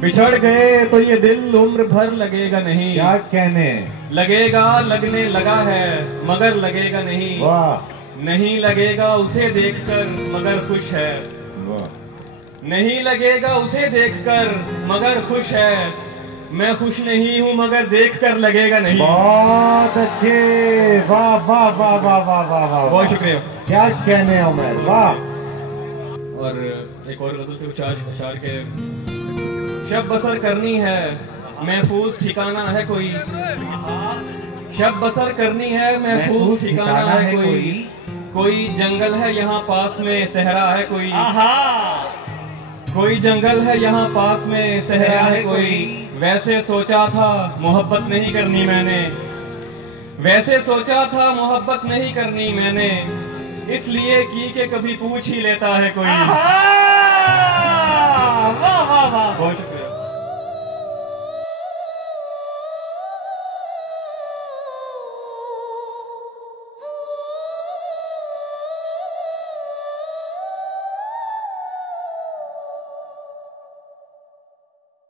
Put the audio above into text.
बिछड़ गए तो ये दिल उम्र भर लगेगा नहीं। क्या कहने, लगेगा लगने लगा है मगर लगेगा नहीं। वाह नहीं लगेगा उसे देखकर मगर खुश है। वाह, नहीं लगेगा उसे देखकर मगर खुश है। मैं खुश नहीं हूं मगर देखकर लगेगा नहीं। बहुत अच्छे, वाह वाह वाह वाह वाह वाह वाह, बहुत शुक्रिया। क्या कहने उमर, वाह। और एक और गजल थे अशार के। शब बसर करनी है महफूज ठिकाना है कोई। शब बसर करनी है महफूज ठिकाना है कोई। कोई जंगल है यहाँ पास में सहरा है कोई। कोई जंगल है यहाँ पास में सहरा है कोई। वैसे सोचा था मोहब्बत नहीं करनी मैंने। वैसे सोचा था मोहब्बत नहीं करनी मैंने। इसलिए की के कभी पूछ ही लेता है कोई। वाह वाह वाह, बहुत शुक्रिया।